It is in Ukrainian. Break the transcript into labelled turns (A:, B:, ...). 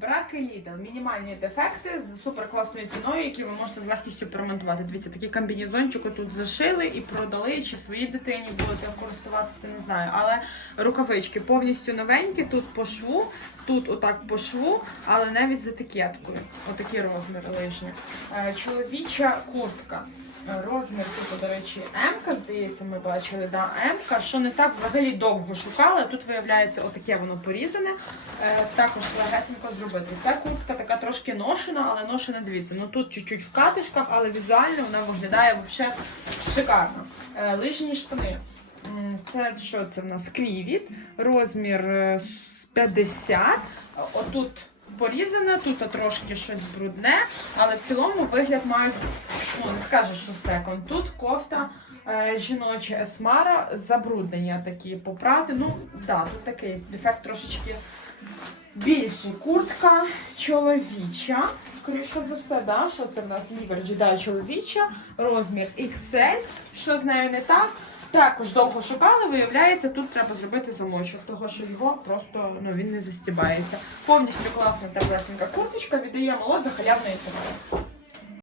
A: Браки Лідл. Мінімальні дефекти з суперкласною ціною, які ви можете з легкістю перемонтувати. Дивіться, такий комбінезончик тут зашили і продали, чи своїй дитині будете користуватися, не знаю. Але рукавички повністю новенькі, тут по шву, тут отак по шву, але навіть з етикеткою. Отакий розмір лижні. Е, Чоловіча куртка. Е, Розмір тут, до речі, М, здається, ми бачили, да, М, що не так взагалі довго шукали. Тут виявляється отаке воно порізане. Е, також легесенько зробити. Ця куртка така трошки ношена, але ношена, дивіться. Ну тут чуть-чуть в катишках, але візуально вона виглядає взагалі шикарно. Е, лижні штани. Це що це в нас? Крівіт, розмір е, 50. Е, Отут порізане, тут трошки щось брудне, але в цілому вигляд мають, ну не скажеш, що секонд. Тут кофта е, жіноча есмара, забруднення такі попрати. Ну, да, тут такий дефект трошечки більший. Куртка чоловіча. Скоріше за все, да? що це в нас ліверджі, да, чоловіча, розмір XL. Що з нею не так? Також довго шукали, виявляється, тут треба зробити замочок, того що його просто ну, він не застібається. Повністю класна та класненька курточка, віддаємо молод за халявною ціною.